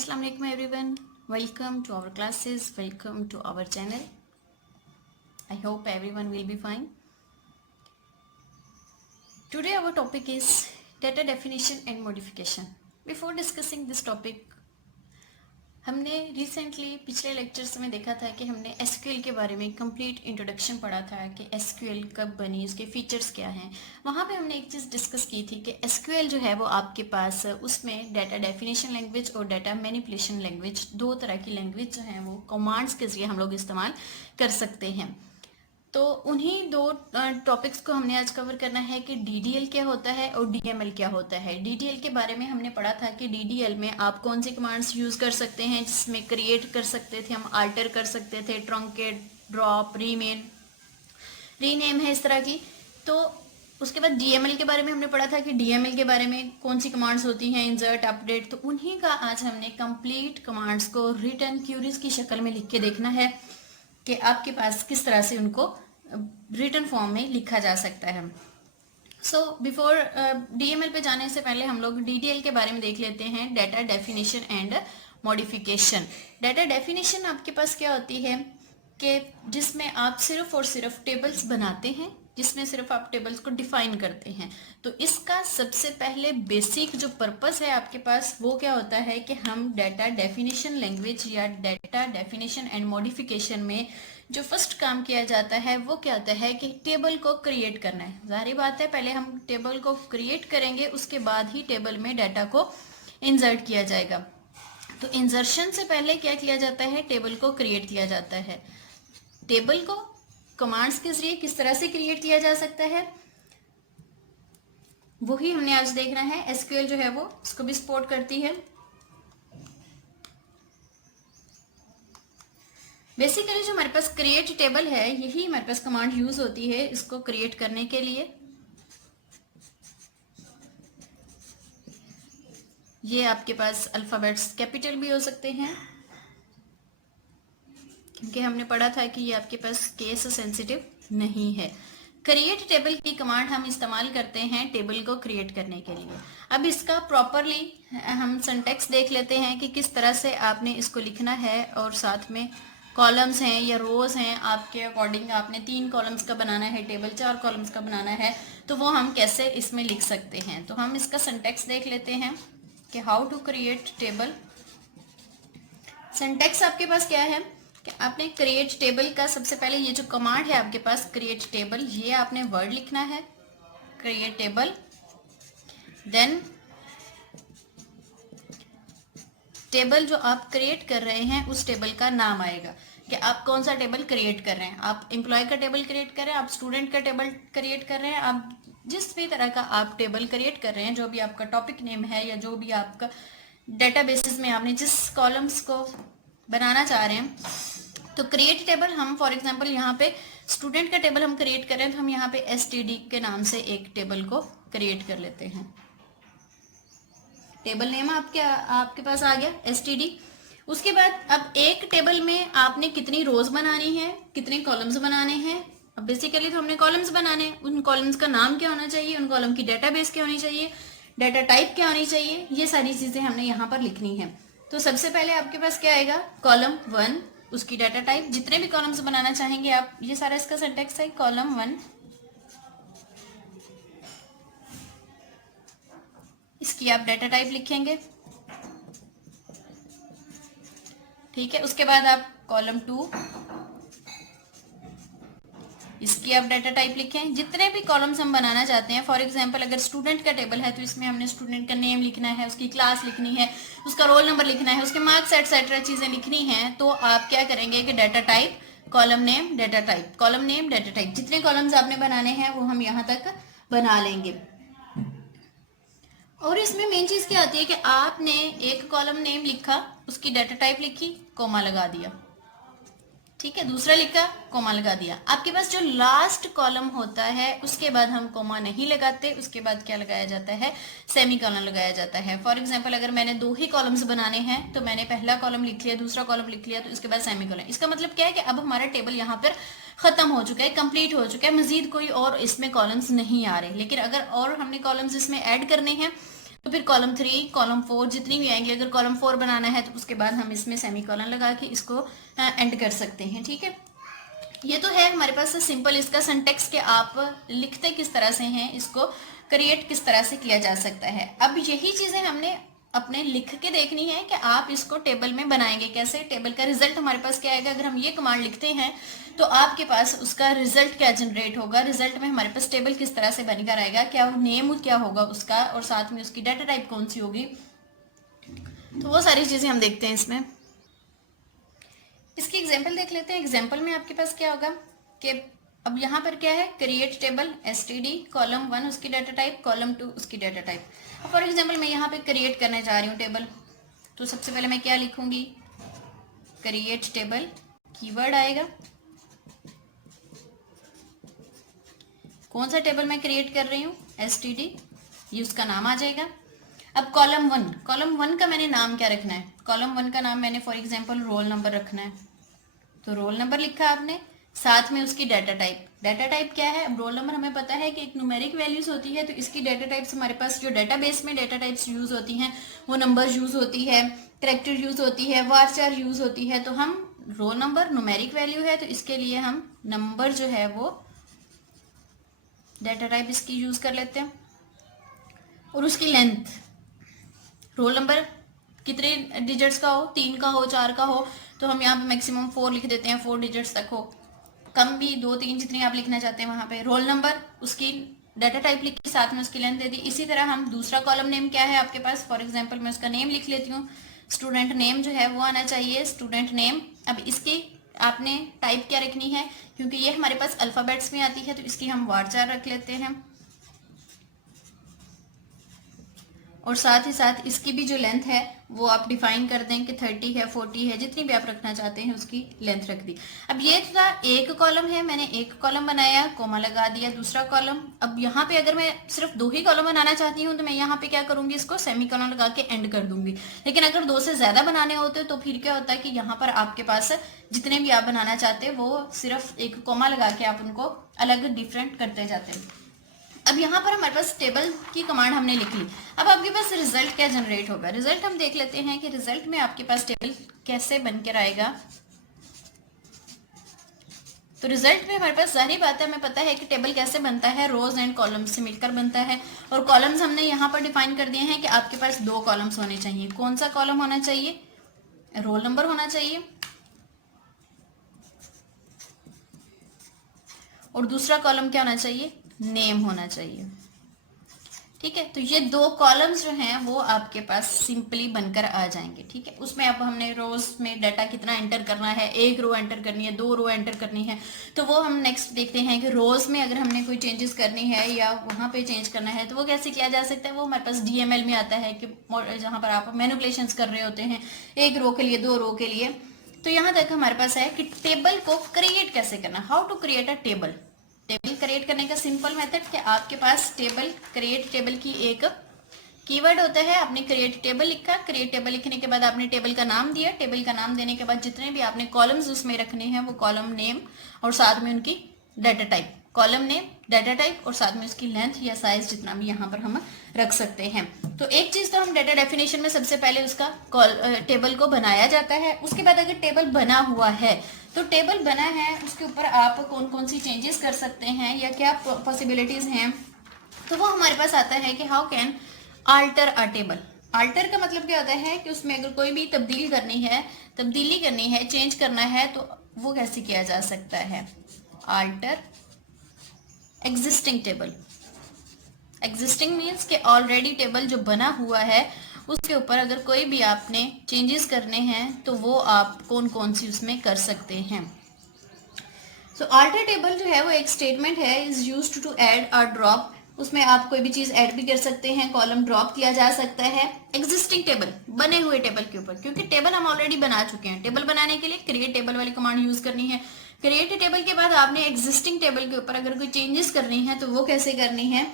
Assalamu alaikum everyone. Welcome to our classes. Welcome to our channel. I hope everyone will be fine. Today our topic is data definition and modification. Before discussing this topic, हमने recently पिछले lectures में देखा था कि हमने SQL के बारे में कंप्लीट इंट्रोडक्शन पढ़ा था कि एसक्यूएल कब बनी, उसके फीचर्स क्या हैं। वहाँ पे हमने एक चीज़ डिस्कस की थी कि एसक्यूएल जो है वो आपके पास उसमें डाटा डेफिनेशन लैंग्वेज और डाटा मैनिपुलेशन लैंग्वेज, दो तरह की लैंग्वेज जो हैं वो कमांड्स के जरिए हम लोग इस्तेमाल कर सकते हैं। तो उन्हीं दो टॉपिक्स को हमने आज कवर करना है कि डीडीएल क्या होता है और डीएमएल क्या होता है। डीडीएल के बारे में हमने पढ़ा था कि डीडीएल में आप कौन सी कमांड्स यूज कर सकते हैं, जिसमें क्रिएट कर सकते थे, हम अल्टर कर सकते थे, ट्रंकेट, ड्रॉप, रीनेम है इस तरह की। तो उसके बाद डीएमएल के बारे में हमने पढ़ा था कि डीएमएल के बारे में कौन सी कमांड्स होती हैं, इंसर्ट, अपडेट। तो उन्हीं का आज हमने कंप्लीट कमांड्स को रिटर्न क्यूरीज की शक्ल में लिख के देखना है कि आपके पास किस तरह से उनको रिटर्न फॉर्म में लिखा जा सकता है। सो बिफोर डीएमएल पे जाने से पहले हम लोग डीडीएल के बारे में देख लेते हैं, data definition and modification. Data definition आपके पास क्या होती है कि जिसमें आप सिर्फ और सिर्फ टेबल्स बनाते हैं, जिसमें सिर्फ आप टेबल्स को डिफाइन करते हैं। तो इसका सबसे पहले बेसिक जो पर्पस है आपके पास वो क्या होता है कि हम डाटा डेफिनेशन लैंग्वेज या डाटा डेफिनेशन एंड मॉडिफिकेशन में जो फर्स्ट काम किया जाता है वो क्या होता है कि टेबल को क्रिएट करना है। जाहिर बात है, पहले हम टेबल को क्रिएट करेंगे, उसके बाद ही टेबल में डाटा को इंसर्ट किया जाएगा। तो इंसर्शन से पहले क्या किया जाता है, टेबल को क्रिएट किया जाता है। टेबल को कमांड्स के जरिए किस तरह से क्रिएट किया जा सकता है वही हमने आज देखना है। एसक्यूएल जो है वो इसको भी सपोर्ट करती है। बेसिकली जो हमारे पास क्रिएट टेबल है, यही हमारे पास कमांड यूज होती है इसको क्रिएट करने के लिए। ये आपके पास अल्फाबेट्स कैपिटल भी हो सकते हैं, क्योंकि हमने पढ़ा था कि ये आपके पास केस सेंसिटिव नहीं है। क्रिएट टेबल की कमांड हम इस्तेमाल करते हैं टेबल को क्रिएट करने के लिए। अब इसका प्रॉपरली हम सिंटैक्स देख लेते हैं कि किस तरह से आपने इसको लिखना है, और साथ में कॉलम्स हैं या रोज हैं, आपके अकॉर्डिंग आपने 3 कॉलम्स का बनाना है टेबल, 4 कॉलम्स का बनाना है, तो वो हम कैसे इसमें लिख सकते हैं। तो हम इसका सिंटैक्स देख लेते हैं कि how to create table. Syntax आपके पास क्या है कि आपने क्रिएट टेबल का सबसे पहले ये जो कमांड है आपके पास क्रिएट टेबल, ये आपने वर्ड लिखना है क्रिएट टेबल, देन टेबल जो आप क्रिएट कर रहे हैं उस टेबल का नाम आएगा कि आप कौन सा टेबल क्रिएट कर रहे हैं। आप एम्प्लॉय का टेबल क्रिएट कर रहे हैं, आप स्टूडेंट का टेबल क्रिएट कर रहे हैं, आप जिस भी तरह का आप टेबल क्रिएट कर रहे हैं, जो भी आपका टॉपिक नेम है या जो भी आपका डेटाबेसेस में आपने जिस कॉलम्स को बनाना चाह रहे हैं, तो क्रिएट टेबल हम फॉर एग्जांपल यहाँ पे स्टूडेंट का टेबल हम क्रिएट कर रहे हैं, तो हम यहाँ पे एसटीडी के नाम से एक टेबल को क्रिएट कर लेते हैं। टेबल नेम आपके पास आ गया एसटीडी। उसके बाद अब एक टेबल में आपने कितनी रोज बनानी है, कितने कॉलम्स बनाने हैं। अब बेसिकली तो हमने कॉलम्स बनाने हैं, उन कॉलम्स का नाम क्या होना चाहिए, उन कॉलम की डेटाबेस क्या होनी चाहिए, डाटा टाइप क्या होनी चाहिए, ये सारी चीजें हमने यहाँ पर लिखनी है। तो सबसे पहले आपके पास क्या आएगा, कॉलम 1, उसकी डाटा टाइप, जितने भी कॉलम्स बनाना चाहेंगे आप, ये सारा इसका सिंटैक्स है। कॉलम 1 इसकी आप डाटा टाइप लिखेंगे, ठीक है। उसके बाद आप कॉलम 2 इसकी आप डाटा टाइप लिखें। जितने भी कॉलम्स हम बनाना चाहते हैं, फॉर एग्जांपल अगर स्टूडेंट का टेबल है तो इसमें हमने स्टूडेंट का नेम लिखना है, उसकी क्लास लिखनी है, उसका रोल नंबर लिखना है, उसके मार्क्स एटसेट्रा चीजें लिखनी है। तो आप क्या करेंगे कि data type, column name, data type, column name, data type, जितने कॉलम्स आपने बनाने हैं वो हम यहाँ तक बना लेंगे। और इसमें मेन चीज क्या आती है कि आपने एक कॉलम नेम लिखा, उसकी डाटा टाइप लिखी, कोमा लगा दिया, ठीक है। दूसरा लिखा, कोमा लगा दिया। आपके पास जो लास्ट कॉलम होता है उसके बाद हम कोमा नहीं लगाते, उसके बाद क्या लगाया जाता है, सेमीकोलन लगाया जाता है। फॉर एग्जांपल अगर मैंने 2 ही कॉलम्स बनाने हैं तो मैंने पहला कॉलम लिख लिया, दूसरा कॉलम लिख लिया, तो इसके बाद सेमीकोलन। इसका मतलब क्या है कि अब हमारा टेबल यहाँ पर खत्म हो चुका है, कंप्लीट हो चुका है, मजीद कोई और इसमें कॉलम्स नहीं आ रहे। लेकिन अगर और हमने कॉलम्स इसमें ऐड करने हैं तो फिर कॉलम 3, कॉलम 4 जितनी भी आएंगे, अगर कॉलम 4 बनाना है तो उसके बाद हम इसमें सेमीकोलन लगा के इसको एंड कर सकते हैं, ठीक है। ये तो है हमारे पास सिंपल इसका सिंटेक्स के आप लिखते किस तरह से हैं, इसको क्रिएट किस तरह से किया जा सकता है। अब यही चीजें हमने अपने लिख के देखनी है कि आप इसको टेबल में बनाएंगे कैसे। टेबल का रिजल्ट हमारे पास क्या आएगा, अगर हम ये कमांड लिखते हैं तो आपके पास उसका रिजल्ट क्या जनरेट होगा। रिजल्ट में हमारे पास टेबल किस तरह से बनकर आएगा, क्या वो नेम क्या होगा उसका, और साथ में उसकी डाटा टाइप कौन सी होगी, तो वो सारी चीजें हम देखते हैं इसमें। इसकी एग्जाम्पल देख लेते हैं। एग्जाम्पल में आपके पास क्या होगा कि अब यहाँ पर क्या है, क्रिएट टेबल एसटीडी, कॉलम 1 उसकी डाटा टाइप, कॉलम 2 उसकी डाटा टाइप। अब फॉर एग्जाम्पल मैं यहाँ पे क्रिएट करना चाह रही हूँ टेबल, तो सबसे पहले मैं क्या लिखूंगी, क्रिएट टेबल, कीवर्ड आएगा, कौन सा टेबल मैं क्रिएट कर रही हूँ, एसटीडी, ये उसका नाम आ जाएगा। अब कॉलम 1, कॉलम 1 का मैंने नाम क्या रखना है, कॉलम 1 का नाम मैंने फॉर एग्जांपल रोल नंबर रखना है, तो रोल नंबर लिखा आपने, साथ में उसकी डाटा टाइप। डाटा टाइप क्या है, अब रोल नंबर हमें पता है कि एक न्यूमेरिक वैल्यूज होती है, तो इसकी डाटा टाइप्स हमारे पास जो डाटाबेस में डाटा टाइप्स यूज होती हैं वो नंबर यूज होती है, कैरेक्टर यूज होती है, वारचार यूज होती है। तो हम रोल नंबर न्यूमेरिक वैल्यू है तो इसके लिए हम नंबर जो है वो डाटा टाइप इसकी यूज कर लेते हैं। और उसकी लेंथ, रोल नंबर कितने डिजिट्स का हो, 3 का हो, 4 का हो, तो हम यहाँ पे मैक्सिमम 4 लिख देते हैं, 4 डिजिट्स तक हो, कम भी 2, 3 जितनी आप लिखना चाहते हैं वहां पे। रोल नंबर उसकी डाटा टाइप लिख के साथ में उसकी लेंथ दे दी। इसी तरह हम दूसरा कॉलम नेम क्या है आपके पास, फॉर एग्जाम्पल मैं उसका नेम लिख लेती हूँ, स्टूडेंट नेम जो है वो आना चाहिए, स्टूडेंट नेम। अब इसकी आपने टाइप क्या रखनी है, क्योंकि ये हमारे पास अल्फाबेट्स में आती है तो इसकी हम वारचार रख लेते हैं, और साथ ही साथ इसकी भी जो लेंथ है वो आप डिफाइन कर दें कि 30 है, 40 है, जितनी भी आप रखना चाहते हैं उसकी लेंथ रख दी। अब ये था एक कॉलम है, मैंने एक कॉलम बनाया, कोमा लगा दिया, दूसरा कॉलम। अब यहाँ पे अगर मैं सिर्फ 2 ही कॉलम बनाना चाहती हूँ तो मैं यहाँ पे क्या करूंगी, इसको सेमीकोलन लगा के एंड कर दूंगी। लेकिन अगर 2 से ज्यादा बनाने होते तो फिर क्या होता है कि यहाँ पर आपके पास जितने भी आप बनाना चाहते हैं वो सिर्फ एक कोमा लगा के आप उनको अलग डिफरेंट करते जाते हैं। अब यहाँ पर हमारे पास टेबल की कमांड हमने लिख ली। अब आपके पास रिजल्ट क्या जनरेट होगा, रिजल्ट हम देख लेते हैं कि रिजल्ट में आपके पास टेबल कैसे बनकर आएगा। तो रिजल्ट में हमारे पास जाहिर बात है हमें पता है कि टेबल कैसे बनता है, रोज एंड कॉलम्स से मिलकर बनता है। और कॉलम्स हमने यहाँ पर डिफाइन कर दिए हैं कि आपके पास 2 कॉलम्स होने चाहिए। कौन सा कॉलम होना चाहिए, रोल नंबर होना चाहिए, और दूसरा कॉलम क्या होना चाहिए, नेम होना चाहिए। ठीक है, तो ये 2 कॉलम्स जो हैं वो आपके पास सिंपली बनकर आ जाएंगे। ठीक है, उसमें अब हमने रोज में डाटा कितना एंटर करना है, 1 रो एंटर करनी है, 2 रो एंटर करनी है, तो वो हम नेक्स्ट देखते हैं कि रोज में अगर हमने कोई चेंजेस करनी है या वहां पे चेंज करना है तो वो कैसे किया जा सकता है। वो हमारे पास डीएमएल में आता है कि जहां पर आप मैनिपुलेशंस कर रहे होते हैं 1 रो के लिए, 2 रो के लिए। तो यहाँ तक हमारे पास है कि टेबल को क्रिएट कैसे करना, how to create a table. Table create करने का सिंपल मेथड कि आपके पास टेबल, क्रिएट टेबल की एक कीवर्ड होता है, आपने क्रिएट टेबल लिखा, क्रिएट टेबल लिखने के बाद आपने टेबल का नाम दिया, टेबल का नाम देने के बाद जितने भी आपने कॉलम्स उसमें रखने हैं वो कॉलम नेम और साथ में उनकी data type, column name, data type और साथ में उसकी लेंथ या साइज जितना भी यहाँ पर हम रख सकते हैं। तो एक चीज तो हम डाटा डेफिनेशन में सबसे पहले उसका टेबल को बनाया जाता है। उसके बाद अगर टेबल बना हुआ है तो टेबल बना है उसके ऊपर आप कौन कौन सी चेंजेस कर सकते हैं या क्या पॉसिबिलिटीज हैं, तो वो हमारे पास आता है कि how can alter a table. Alter का मतलब क्या होता है कि उसमें अगर कोई भी तब्दीली करनी है, चेंज करना है तो वो कैसे किया जा सकता है। Alter existing table, existing means कि ऑलरेडी टेबल जो बना हुआ है उसके ऊपर अगर कोई भी आपने चेंजेस करने हैं तो वो आप कौन कौन सी उसमें कर सकते हैं। सो आल्टर टेबल जो है वो एक स्टेटमेंट है, इज यूज्ड टू ऐड और ड्रॉप। उसमें आप कोई भी चीज ऐड भी कर सकते हैं, कॉलम ड्रॉप किया जा सकता है एग्जिस्टिंग टेबल, बने हुए टेबल के ऊपर, क्योंकि टेबल हम ऑलरेडी बना चुके हैं। टेबल बनाने के लिए क्रिएट टेबल वाली कमांड यूज करनी है। क्रिएट टेबल के बाद आपने एग्जिस्टिंग टेबल के ऊपर अगर कोई चेंजेस करनी है तो वो कैसे करनी है,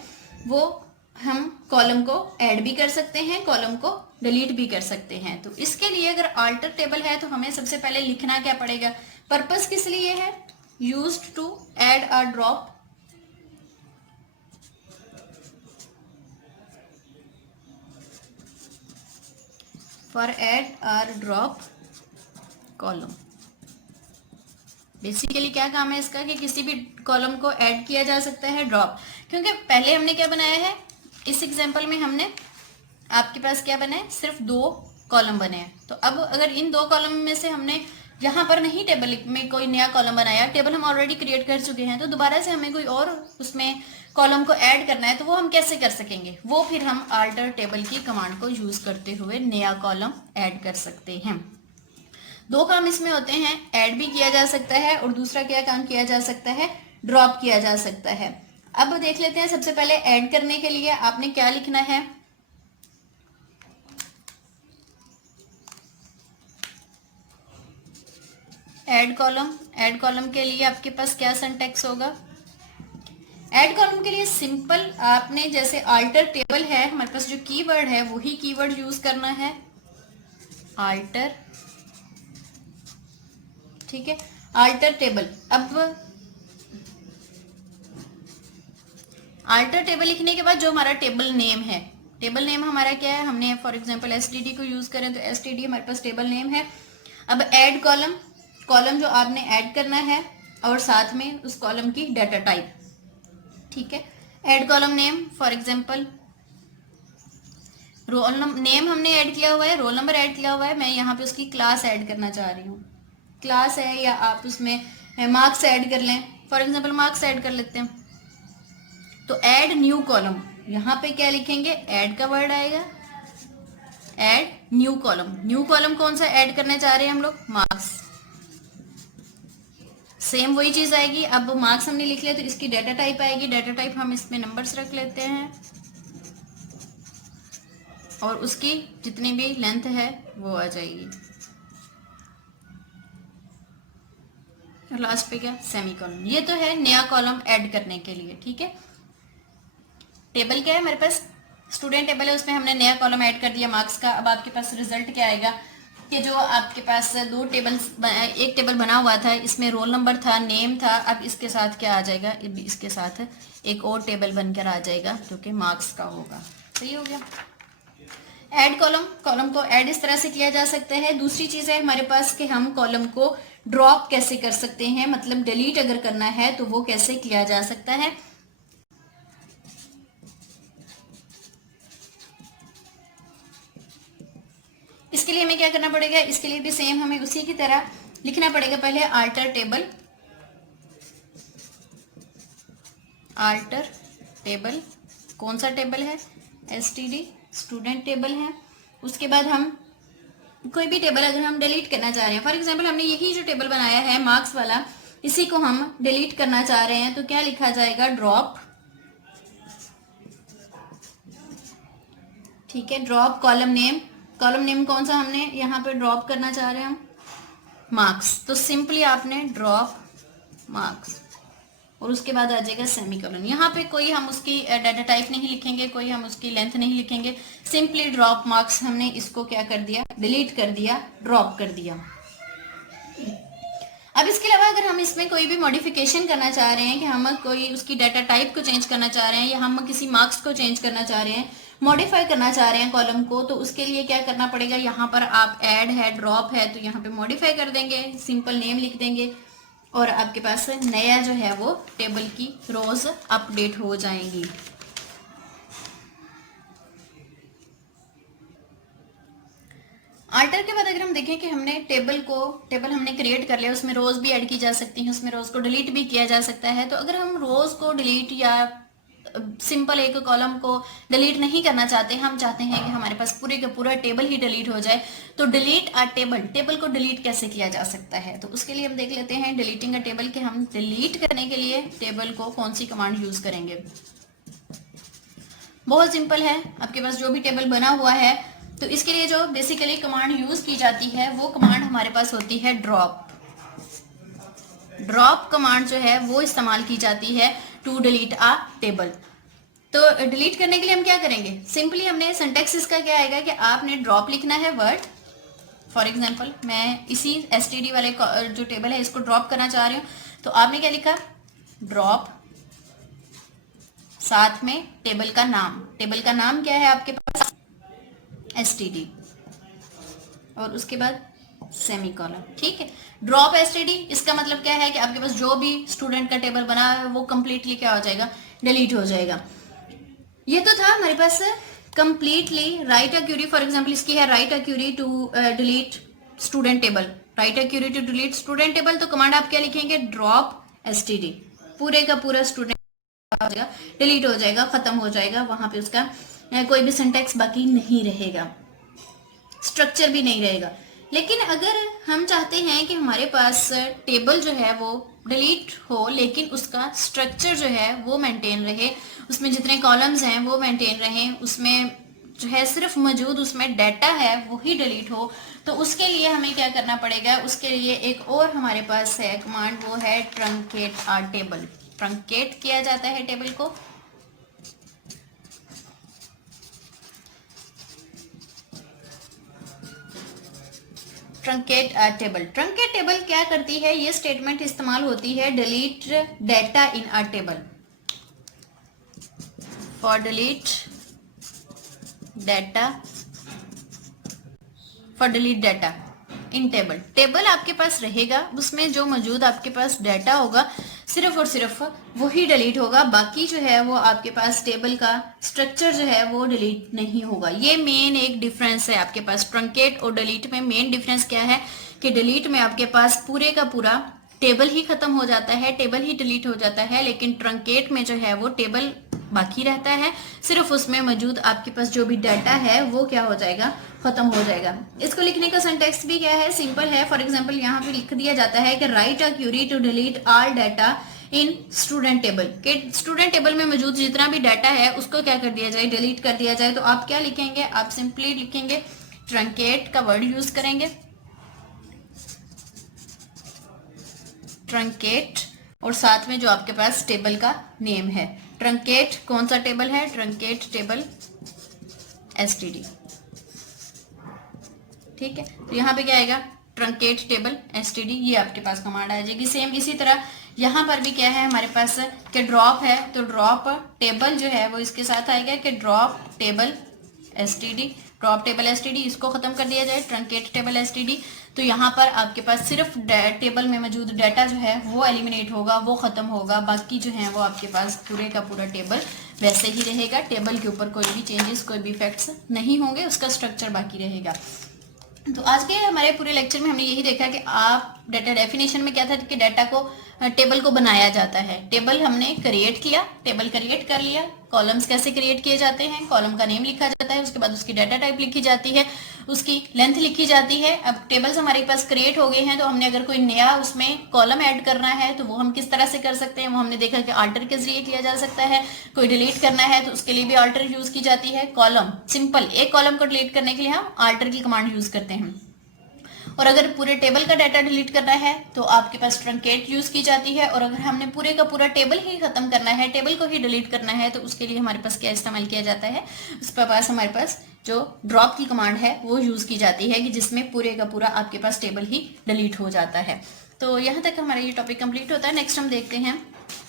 वो हम कॉलम को ऐड भी कर सकते हैं, कॉलम को डिलीट भी कर सकते हैं। तो इसके लिए अगर आल्टर टेबल है तो हमें सबसे पहले लिखना क्या पड़ेगा, पर्पस किस लिए है, यूज्ड टू ऐड और ड्रॉप फॉर ऐड और ड्रॉप कॉलम। बेसिकली क्या काम है इसका कि किसी भी कॉलम को ऐड किया जा सकता है, ड्रॉप। क्योंकि पहले हमने क्या बनाया है, इस एग्जांपल में हमने आपके पास क्या बना है, सिर्फ 2 कॉलम बने हैं। तो अब अगर इन 2 कॉलम में से हमने यहाँ पर नहीं टेबल में कोई नया कॉलम बनाया, टेबल हम ऑलरेडी क्रिएट कर चुके हैं, तो दोबारा से हमें कोई और उसमें कॉलम को ऐड करना है, तो वो हम कैसे कर सकेंगे? वो फिर हम अल्टर टेबल की कमांड को यूज करते हुए नया कॉलम ऐड कर सकते हैं। 2 काम इसमें होते हैं, ऐड भी किया जा सकता है और दूसरा क्या काम किया जा सकता है, ड्रॉप किया जा सकता है। अब देख लेते हैं, सबसे पहले ऐड करने के लिए आपने क्या लिखना है। ऐड कॉलम के लिए आपके पास क्या सिंटैक्स होगा? ऐड कॉलम के लिए सिंपल आपने जैसे अल्टर टेबल है, हमारे पास जो कीवर्ड है वही कीवर्ड यूज करना है, अल्टर, ठीक है, अल्टर टेबल। अब अल्टर टेबल लिखने के बाद जो हमारा टेबल नेम है, टेबल नेम हमारा क्या है, हमने फॉर एग्जांपल एसटीडी को यूज करें तो एसटीडी हमारे पास टेबल नेम है। अब ऐड कॉलम जो आपने ऐड करना है और साथ में उस कॉलम की डाटा टाइप, ठीक है। Add column name for example roll name हमने ऐड किया हुआ है, रोल नंबर ऐड किया हुआ है, मैं यहाँ पे उसकी क्लास ऐड करना चाह रही हूँ, क्लास है, या आप उसमें मार्क्स ऐड कर लें, फॉर एग्जांपल मार्क्स ऐड कर लेते हैं। तो ऐड न्यू कॉलम, यहाँ पे क्या लिखेंगे, ऐड का वर्ड आएगा, ऐड न्यू कॉलम कौन सा ऐड करने चाह रहे हैं हम लोग, मार्क्स। सेम वही चीज आएगी। अब मार्क्स हमने लिख लिया तो इसकी डाटा टाइप आएगी, डाटा टाइप हम इसमें नंबर्स रख लेते हैं और उसकी जितनी भी लेंथ है वो आ जाएगी। और लास्ट पे क्या, सेमीकोलन। ये तो है नया कॉलम ऐड करने के लिए, ठीक है। टेबल क्या है हमारे पास, स्टूडेंट टेबल है, उसमें हमने नया कॉलम ऐड कर दिया मार्क्स का। अब आपके पास रिजल्ट क्या आएगा कि जो आपके पास 2 टेबल्स, एक टेबल बना हुआ था, इसमें रोल नंबर था, नेम था, अब इसके साथ क्या आ जाएगा, इसके साथ एक और टेबल बनकर आ जाएगा जो कि मार्क्स का होगा। सही हो गया। ऐड कॉलम को ऐड इस तरह से किया जा सकता है। दूसरी चीज है हमारे पास कि हम कॉलम को ड्रॉप कैसे कर सकते हैं, मतलब डिलीट अगर करना है तो वो कैसे किया जा सकता है। इसके लिए हमें क्या करना पड़ेगा, इसके लिए भी सेम हमें उसी की तरह लिखना पड़ेगा। पहले अल्टर टेबल, कौन सा टेबल है, एसटीडी स्टूडेंट टेबल है। उसके बाद हम कोई भी टेबल अगर हम डिलीट करना चाह रहे हैं, फॉर एग्जांपल हमने यही जो टेबल बनाया है मार्क्स वाला, इसी को हम डिलीट करना चाह रहे हैं, तो क्या लिखा जाएगा, ड्रॉप, ठीक है, ड्रॉप कॉलम नेम कौन सा हमने यहाँ पे ड्रॉप करना चाह रहे हैं हम, मार्क्स। तो सिंपली आपने ड्रॉप मार्क्स और उसके बाद आ जाएगा सेमीकोलन। यहाँ पे कोई हम उसकी डाटा टाइप नहीं लिखेंगे, कोई हम उसकी लेंथ नहीं लिखेंगे, सिंपली ड्रॉप मार्क्स, हमने इसको क्या कर दिया, डिलीट कर दिया, ड्रॉप कर दिया। अब इसके अलावा अगर हम इसमें कोई भी मॉडिफिकेशन करना चाह रहे हैं कि हम कोई उसकी डाटा टाइप को चेंज करना चाह रहे हैं, या हम किसी मार्क्स को चेंज करना चाह रहे हैं, मॉडिफाई करना चाह रहे हैं कॉलम को, तो उसके लिए क्या करना पड़ेगा, यहाँ पर आप ऐड है, ड्रॉप है, तो यहाँ पे मॉडिफाई कर देंगे, सिंपल नेम लिख देंगे और आपके पास नया जो है वो टेबल की रोज अपडेट हो जाएंगी। अल्टर के बाद अगर हम देखें कि हमने टेबल हमने क्रिएट कर लिया, उसमें रोज भी ऐड की जा सकती हैं, उसमें रोज को डिलीट भी किया जा सकता है। तो अगर हम रोज को डिलीट या सिंपल एक कॉलम को डिलीट नहीं करना चाहते, हम चाहते हैं कि हमारे पास पूरे का पूरा टेबल ही डिलीट हो जाए, तो डिलीट अ टेबल को डिलीट कैसे किया जा सकता है, तो उसके लिए हम देख लेते हैं डिलीटिंग अ टेबल के हम डिलीट करने के लिए टेबल को कौन सी कमांड यूज करेंगे। बहुत सिंपल है, आपके पास जो भी टेबल बना हुआ है, तो इसके लिए जो बेसिकली कमांड यूज की जाती है वो कमांड हमारे पास होती है ड्रॉप कमांड जो है वो इस्तेमाल की जाती है टू डिलीट अ टेबल। तो डिलीट करने के लिए हम क्या करेंगे, सिंपली हमने सिंटैक्स इसका क्या आएगा कि आपने ड्रॉप लिखना है वर्ड, फॉर एग्जांपल मैं इसी एसटीडी वाले जो टेबल है इसको ड्रॉप करना चाह रही हूँ, तो आपने क्या लिखा, ड्रॉप, साथ में टेबल का नाम क्या है आपके पास, एसटीडी, और उसके बाद सेमीकोलन। ठीक है, ड्रॉप एसटीडी इसका मतलब क्या है कि आपके पास जो भी स्टूडेंट का टेबल बना है वो कंप्लीटली क्या हो जाएगा, डिलीट हो जाएगा। ये तो था हमारे पास completely write a query, for example इसकी है write a query to delete student table, write a query to delete student table. तो कमांड आप क्या लिखेंगे, ड्रॉप एसटीडी, पूरे का पूरा स्टूडेंट हो जाएगा, डिलीट हो जाएगा, खत्म हो जाएगा, वहां पे उसका कोई भी सिंटेक्स बाकी नहीं रहेगा, स्ट्रक्चर भी नहीं रहेगा। लेकिन अगर हम चाहते हैं कि हमारे पास टेबल जो है वो डिलीट हो लेकिन उसका स्ट्रक्चर जो है वो मेंटेन रहे, उसमें जितने कॉलम्स हैं वो मेंटेन रहें, उसमें जो है सिर्फ मौजूद उसमें डाटा है वही डिलीट हो, तो उसके लिए हमें क्या करना पड़ेगा, उसके लिए एक और हमारे पास है कमांड, वो है ट्रंकेट आर टेबल। ट्रंकेट किया जाता है टेबल को, ट्रंकेट टेबल। ट्रंकेट टेबल क्या करती है, ये स्टेटमेंट इस्तेमाल होती है delete data in a table, for delete data, for delete data in table. Table आपके पास रहेगा, उसमें जो मौजूद आपके पास डाटा होगा सिर्फ और सिर्फ वही डिलीट होगा, बाकी जो है वो आपके पास टेबल का स्ट्रक्चर जो है वो डिलीट नहीं होगा। ये मेन एक डिफरेंस है आपके पास ट्रंकेट और डिलीट में। मेन डिफरेंस क्या है कि डिलीट में आपके पास पूरे का पूरा टेबल ही खत्म हो जाता है, टेबल ही डिलीट हो जाता है, लेकिन ट्रंकेट में जो है वो टेबल बाकी रहता है, सिर्फ उसमें मौजूद आपके पास जो भी डाटा है वो क्या हो जाएगा, खत्म हो जाएगा। इसको लिखने का सिंटेक्स भी क्या है, सिंपल है। फॉर एग्जांपल यहाँ पे लिख दिया जाता है कि write a query to delete all data in student table, के स्टूडेंट टेबल में मौजूद जितना भी डाटा है उसको क्या कर दिया जाए, डिलीट कर दिया जाए। तो आप क्या लिखेंगे, आप सिंपली लिखेंगे ट्रंकेट का वर्ड यूज करेंगे, ट्रंकेट, और साथ में जो आपके पास टेबल का नेम है, ट्रंकेट कौन सा टेबल है, ट्रंकेट टेबल एसटीडी। ठीक है, तो यहाँ पे क्या आएगा, ट्रंकेट टेबल एसटीडी, ये आपके पास कमांड आ जाएगी। सेम इसी तरह यहाँ पर भी क्या है हमारे पास कि ड्रॉप है, तो ड्रॉप टेबल जो है वो इसके साथ आएगा कि drop table STD, drop table STD, इसको खत्म कर दिया जाए ट्रंकेट टेबल एसटीडी। तो यहाँ पर आपके पास सिर्फ टेबल में मौजूद डाटा जो है वो एलिमिनेट होगा, वो खत्म होगा, बाकी जो है वो आपके पास पूरे का पूरा टेबल वैसे ही रहेगा, टेबल के ऊपर कोई भी चेंजेस, कोई भी इफेक्ट्स नहीं होंगे, उसका स्ट्रक्चर बाकी रहेगा। तो आज के हमारे पूरे लेक्चर में हमने यही देखा कि आप डाटा डेफिनेशन में क्या था कि डाटा को, टेबल को बनाया जाता है, टेबल हमने क्रिएट किया, टेबल क्रिएट कर लिया, कॉलम्स कैसे क्रिएट किए जाते हैं, कॉलम का नेम लिखा जाता है, उसके बाद उसकी डाटा टाइप लिखी जाती है, उसकी लेंथ लिखी जाती है। अब टेबल्स हमारे पास क्रिएट हो गए हैं, तो हमने अगर कोई नया उसमें कॉलम ऐड करना है तो वो हम किस तरह से कर सकते हैं, वो हमने देखा कि अल्टर के जरिए किया जा सकता है। कोई डिलीट करना है तो उसके लिए भी अल्टर यूज की जाती है। कॉलम सिंपल, एक कॉलम को डिलीट करने के लिए हम अल्टर की कमांड यूज करते हैं, और अगर पूरे टेबल का डाटा डिलीट करना है तो आपके पास ट्रंकेट यूज की जाती है, और अगर हमने पूरे का पूरा टेबल ही खत्म करना है, टेबल को ही डिलीट करना है, तो उसके लिए हमारे पास क्या इस्तेमाल किया जाता है, उस पर पास हमारे पास जो ड्रॉप की कमांड है वो यूज की जाती है, कि जिसमें पूरे का पूरा आपके पास टेबल ही डिलीट हो जाता है। तो यहाँ तक हमारा ये टॉपिक कंप्लीट होता है। नेक्स्ट हम देखते हैं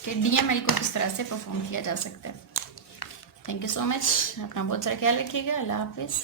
कि डीएमएल को किस तरह से परफॉर्म किया जा सकता है। थैंक यू सो मच, अपना बहुत सारा ख्याल रखिएगा। अल्लाह हाफिज।